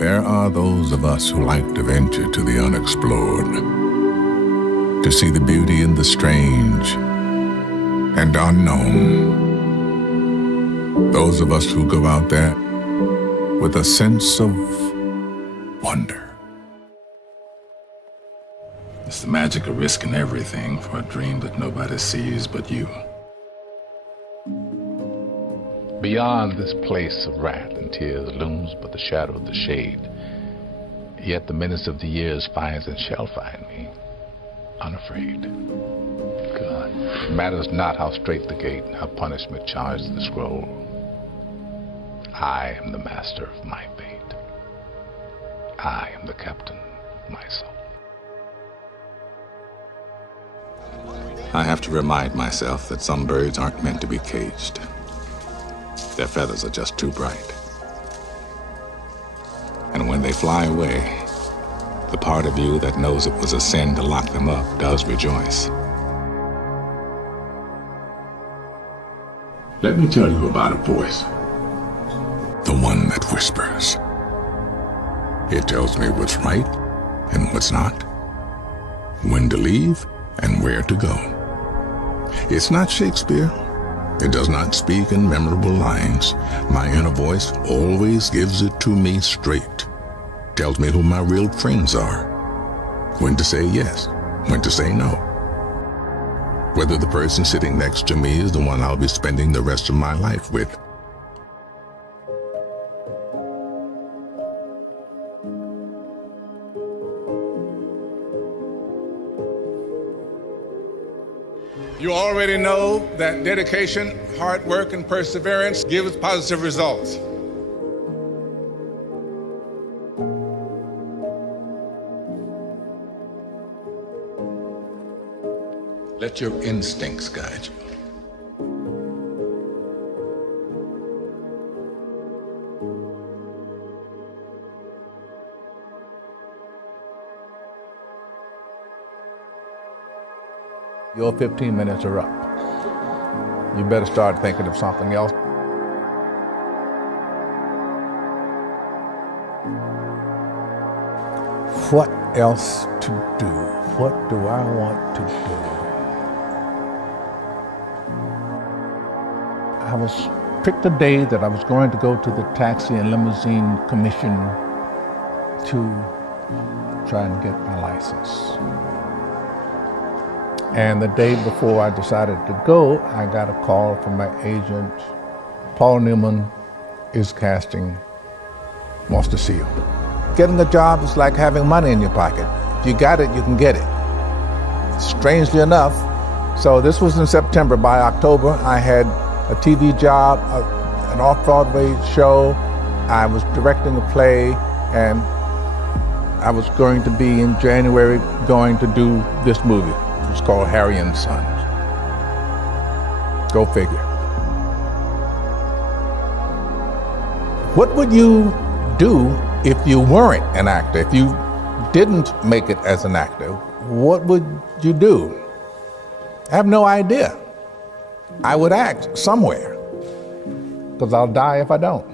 There are those of us who like to venture to the unexplored, to see the beauty in the strange and unknown. Those of us who go out there with a sense of wonder. It's the magic of risking everything for a dream that nobody sees but you. Beyond this place of wrath and tears looms but the shadow of the shade. Yet the menace of the years finds and shall find me, unafraid. God, it matters not how straight the gate, how punishment charged the scroll. I am the master of my fate. I am the captain of my soul. I have to remind myself that some birds aren't meant to be caged. Their feathers are just too bright. And when they fly away, the part of you that knows it was a sin to lock them up does rejoice. Let me tell you about a voice. The one that whispers. It tells me what's right and what's not, when to leave and where to go. It's not Shakespeare. It does not speak in memorable lines. My inner voice always gives it to me straight. Tells me who my real friends are. When to say yes, when to say no. Whether the person sitting next to me is the one I'll be spending the rest of my life with. You already know that dedication, hard work, and perseverance gives positive results. Let your instincts guide you. Your 15 minutes are up. You better start thinking of something else. What else to do? What do I want to do? I was picked a day that I was going to go to the Taxi and Limousine Commission to try and get my license. And the day before I decided to go, I got a call from my agent. Paul Newman is casting, wants to see you. Getting a job is like having money in your pocket. If you got it, you can get it. Strangely enough, so this was in September. By October, I had a TV job, an off-Broadway show. I was directing a play, and I was going to be in January going to do this movie. It was called Harry and Sons. Go figure. What would you do if you weren't an actor? If you didn't make it as an actor, what would you do? I have no idea. I would act somewhere, because I'll die if I don't.